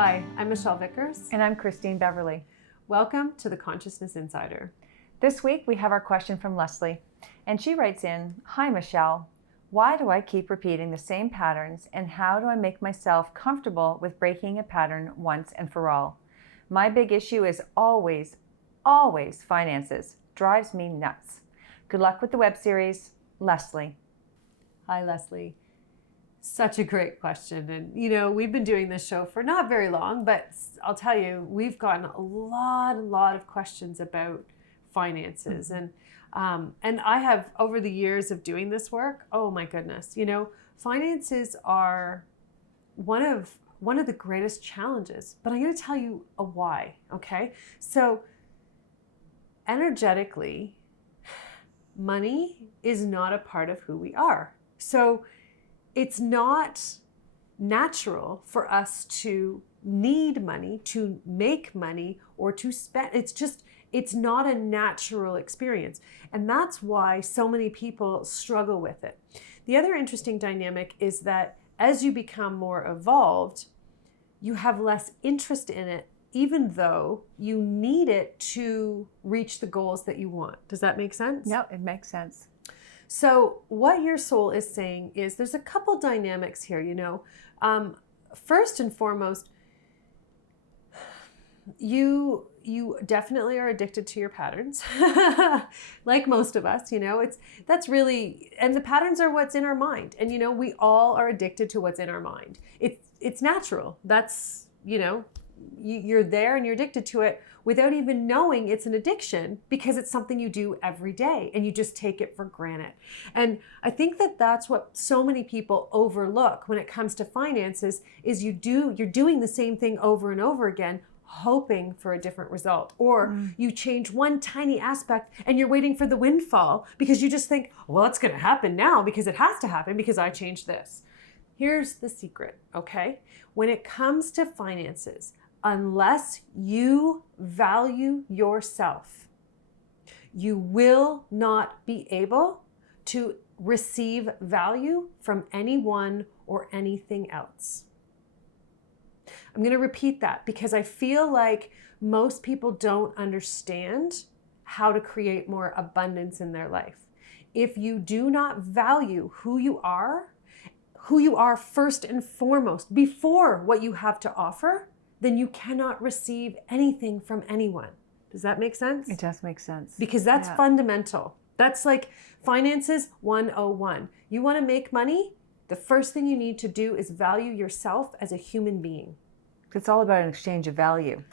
Hi, I'm Michelle Vickers. And I'm Christine Beverly. Welcome to the Consciousness Insider. This week we have our question from Leslee. And she writes in, "Hi Michelle, why do I keep repeating the same patterns and how do I make myself comfortable with breaking a pattern once and for all? My big issue is always finances. Drives me nuts. Good luck with the web series, Leslee." Hi, Leslee. Such a great question. And, we've been doing this show for not very long, but I'll tell you, we've gotten a lot of questions about finances. And I have, over the years of doing this work, oh my goodness, finances are one of the greatest challenges. But I'm going to tell you a why, okay? So energetically, money is not a part of who we are. So it's not natural for us to need money, to make money, or to spend. It's not a natural experience. And that's why so many people struggle with it. The other interesting dynamic is that as you become more evolved, you have less interest in it, even though you need it to reach the goals that you want. Does that make sense? Yep, it makes sense. So what your soul is saying is there's a couple dynamics here, First and foremost, you definitely are addicted to your patterns, like most of us, and the patterns are what's in our mind. And, we all are addicted to what's in our mind. It's natural. That's, you're there and you're addicted to it without even knowing it's an addiction because it's something you do every day and you just take it for granted. And I think that that's what so many people overlook when it comes to finances is you're doing the same thing over and over again, hoping for a different result. Or you change one tiny aspect and you're waiting for the windfall because you just think, well, it's going to happen now because it has to happen because I changed this. Here's the secret, okay? When it comes to finances, unless you value yourself, you will not be able to receive value from anyone or anything else. I'm going to repeat that because I feel like most people don't understand how to create more abundance in their life. If you do not value who you are first and foremost, before what you have to offer, then you cannot receive anything from anyone. Does that make sense? It does make sense. Because that's fundamental. That's like finances 101. You want to make money? The first thing you need to do is value yourself as a human being. It's all about an exchange of value.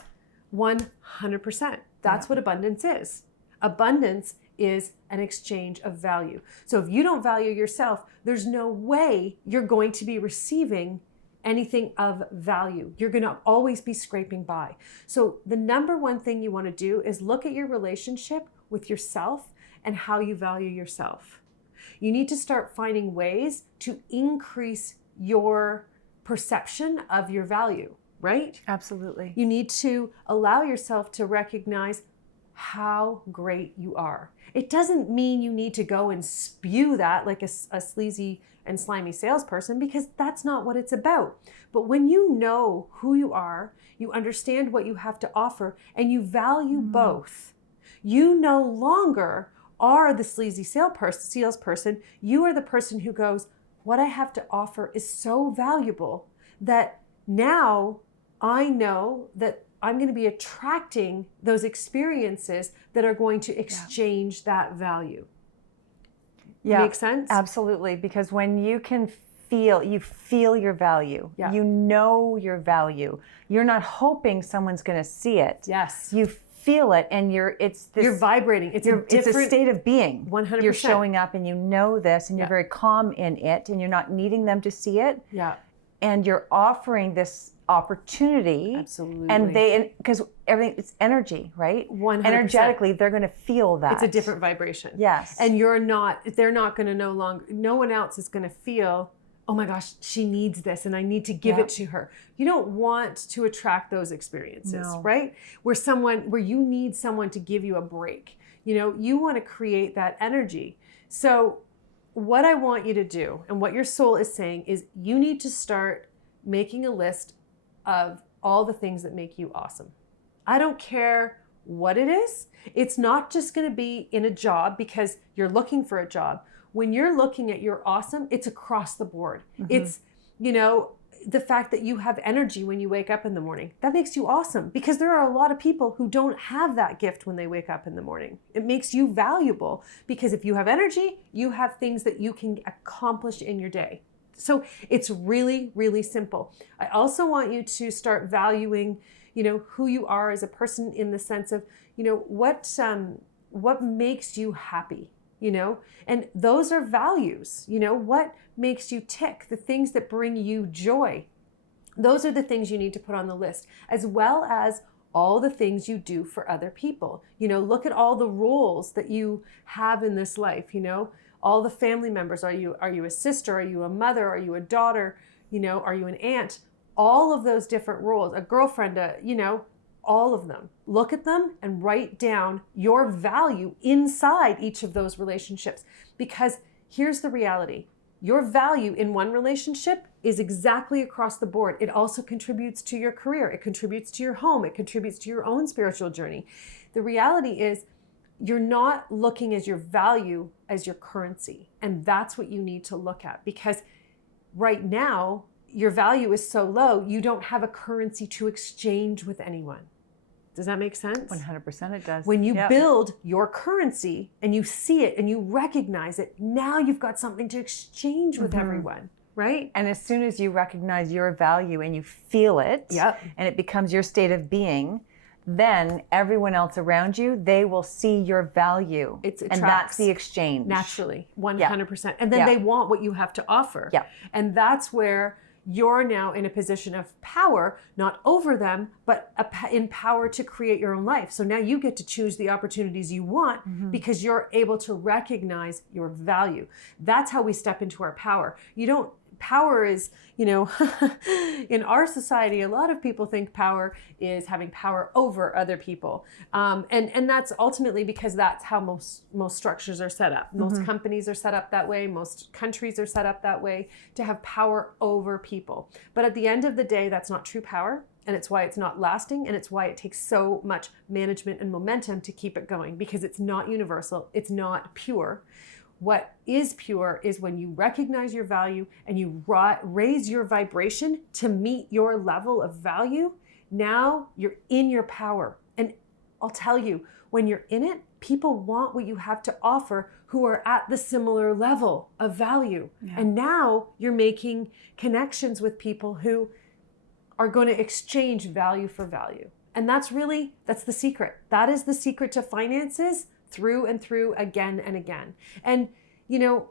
100%. That's what abundance is. Abundance is an exchange of value. So if you don't value yourself, there's no way you're going to be receiving anything of value. You're going to always be scraping by. So the number one thing you want to do is look at your relationship with yourself and how you value yourself. You need to start finding ways to increase your perception of your value, right? Absolutely. You need to allow yourself to recognize how great you are. It doesn't mean you need to go and spew that like a sleazy and slimy salesperson, because that's not what it's about. But when you know who you are, you understand what you have to offer, and you value both, you no longer are the sleazy salesperson. You are the person who goes, what I have to offer is so valuable that now I know that I'm going to be attracting those experiences that are going to exchange that value. Yeah, make sense? Absolutely. Because when you feel your value, you know your value. You're not hoping someone's going to see it. Yes. You feel it, and you're vibrating. It's a state of being. 100%. You're showing up, and you know this, and you're very calm in it, and you're not needing them to see it. Yeah. And you're offering this opportunity. Absolutely. And because everything, it's energy, right? 100%. Energetically, they're going to feel that. It's a different vibration. Yes. And they're not going to no one else is going to feel, oh my gosh, she needs this and I need to give it to her. You don't want to attract those experiences, right? Where you need someone to give you a break. You want to create that energy. So what I want you to do and what your soul is saying is you need to start making a list of all the things that make you awesome. I don't care what it is. It's not just going to be in a job because you're looking for a job. When you're looking at your awesome, it's across the board. It's, you know, the fact that you have energy when you wake up in the morning. That makes you awesome, because there are a lot of people who don't have that gift when they wake up in the morning. It makes you valuable, because if you have energy, you have things that you can accomplish in your day. So it's really, really simple. I also want you to start valuing, you know, who you are as a person, in the sense of, you know, what makes you happy, you know, and those are values. You know, what makes you tick, the things that bring you joy. Those are the things you need to put on the list, as well as all the things you do for other people. You know, look at all the roles that you have in this life, you know, all the family members. Are you a sister? Are you a mother? Are you a daughter? You know, are you an aunt? All of those different roles, a girlfriend, you know, all of them. Look at them and write down your value inside each of those relationships. Because here's the reality. Your value in one relationship is exactly across the board. It also contributes to your career. It contributes to your home. It contributes to your own spiritual journey. The reality is, you're not looking as your value as your currency. And that's what you need to look at, because right now your value is so low, you don't have a currency to exchange with anyone. Does that make sense? 100% it does. When you build your currency and you see it and you recognize it, now you've got something to exchange with everyone, right? And as soon as you recognize your value and you feel it, and it becomes your state of being, then everyone else around you, they will see your value. And that's the exchange. Naturally, 100%. And then they want what you have to offer. And that's where you're now in a position of power, not over them, but in power to create your own life. So now you get to choose the opportunities you want, because you're able to recognize your value. That's how we step into our power. Power is, you know, in our society, a lot of people think power is having power over other people. And that's ultimately because that's how most structures are set up. Most companies are set up that way. Most countries are set up that way, to have power over people. But at the end of the day, that's not true power. And it's why it's not lasting. And it's why it takes so much management and momentum to keep it going, because it's not universal. It's not pure. What is pure is when you recognize your value and you raise your vibration to meet your level of value. Now you're in your power. And I'll tell you, when you're in it, people want what you have to offer who are at the similar level of value. And now you're making connections with people who are going to exchange value for value. And that's the secret. That is the secret to finances, through and through, again and again. And, you know,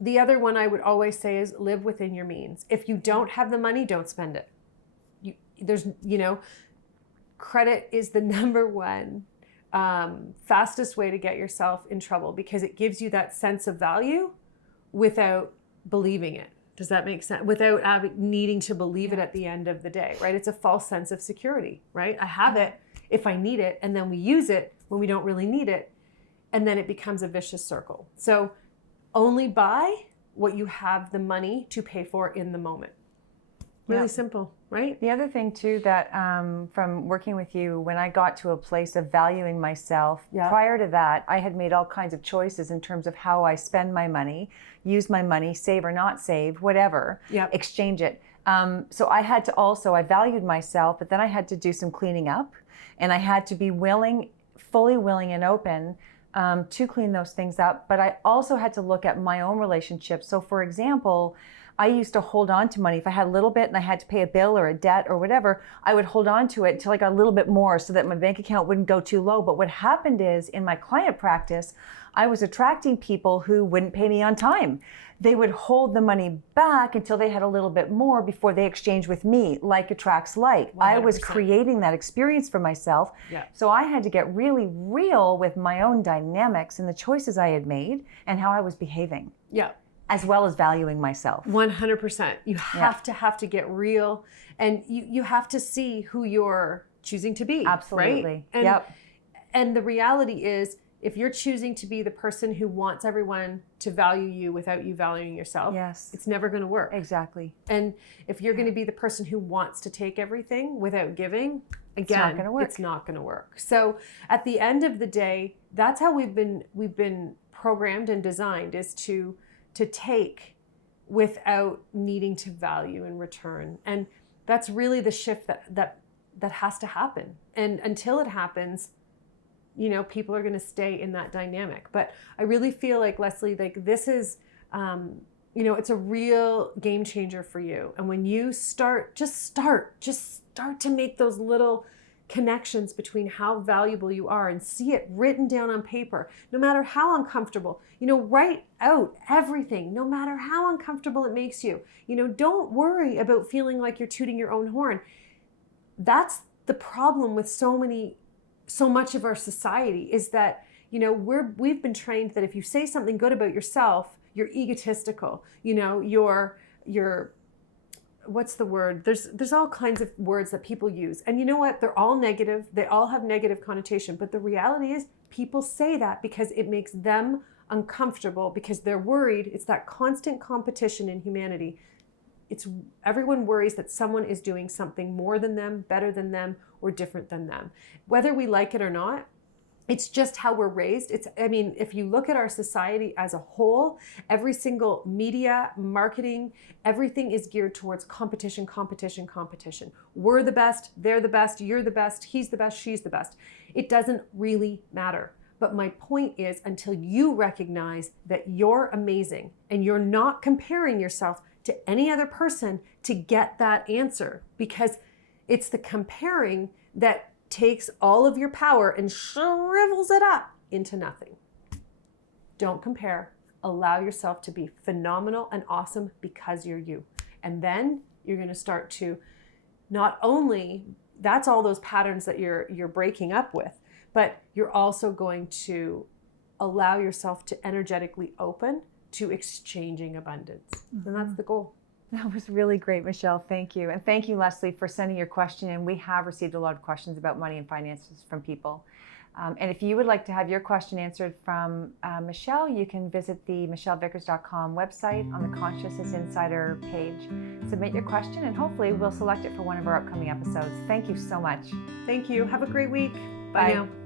the other one I would always say is live within your means. If you don't have the money, don't spend it. Credit is the number one fastest way to get yourself in trouble, because it gives you that sense of value without believing it. Does that make sense? Without needing to believe it at the end of the day, right? It's a false sense of security, right? I have it if I need it, and then we use it when we don't really need it, and then it becomes a vicious circle. So only buy what you have the money to pay for in the moment. Really simple, right? The other thing too, that from working with you, when I got to a place of valuing myself, prior to that, I had made all kinds of choices in terms of how I spend my money, use my money, save or not save, whatever, exchange it. So I valued myself, but then I had to do some cleaning up, and I had to be fully willing and open to clean those things up. But I also had to look at my own relationships. So for example, I used to hold on to money. If I had a little bit and I had to pay a bill or a debt or whatever, I would hold on to it until I got a little bit more so that my bank account wouldn't go too low. But what happened is, in my client practice, I was attracting people who wouldn't pay me on time. They would hold the money back until they had a little bit more before they exchanged with me. Like attracts like. 100%. I was creating that experience for myself. So I had to get really real with my own dynamics and the choices I had made and how I was behaving. As well as valuing myself. 100%. You have to get real, and you have to see who you're choosing to be. Absolutely. Right? And the reality is, if you're choosing to be the person who wants everyone to value you without you valuing yourself, Yes. it's never going to work. Exactly. And if you're going to be the person who wants to take everything without giving, again, it's not going to work. So at the end of the day, that's how we've been programmed and designed, is to take without needing to value in return. And that's really the shift that has to happen. And until it happens, you know, people are going to stay in that dynamic. But I really feel like, Leslee, like this is, you know, it's a real game changer for you. And when you start to make those little connections between how valuable you are and see it written down on paper, no matter how uncomfortable, you know, write out everything, no matter how uncomfortable it makes you. You know, don't worry about feeling like you're tooting your own horn. That's the problem with so much of our society, is that, you know, we've been trained that if you say something good about yourself, you're egotistical. You know, you're what's the word? There's all kinds of words that people use. And you know what? They're all negative. They all have negative connotation. But the reality is people say that because it makes them uncomfortable, because they're worried. It's that constant competition in humanity. Everyone worries that someone is doing something more than them, better than them, or different than them. Whether we like it or not, it's just how we're raised. If you look at our society as a whole, every single media, marketing, everything is geared towards competition, competition, competition. We're the best, they're the best, you're the best, he's the best, she's the best. It doesn't really matter. But my point is, until you recognize that you're amazing and you're not comparing yourself to any other person to get that answer, because it's the comparing that takes all of your power and shrivels it up into nothing. Don't compare. Allow yourself to be phenomenal and awesome because you're you. And then you're going to start to, not only, that's all those patterns that you're breaking up with, but you're also going to allow yourself to energetically open to exchanging abundance. Mm-hmm. And that's the goal. That was really great, Michelle. Thank you. And thank you, Leslee, for sending your question in. We have received a lot of questions about money and finances from people. And if you would like to have your question answered from Michelle, you can visit the michellevickers.com website on the Consciousness Insider page. Submit your question and hopefully we'll select it for one of our upcoming episodes. Thank you so much. Thank you. Have a great week. Bye now.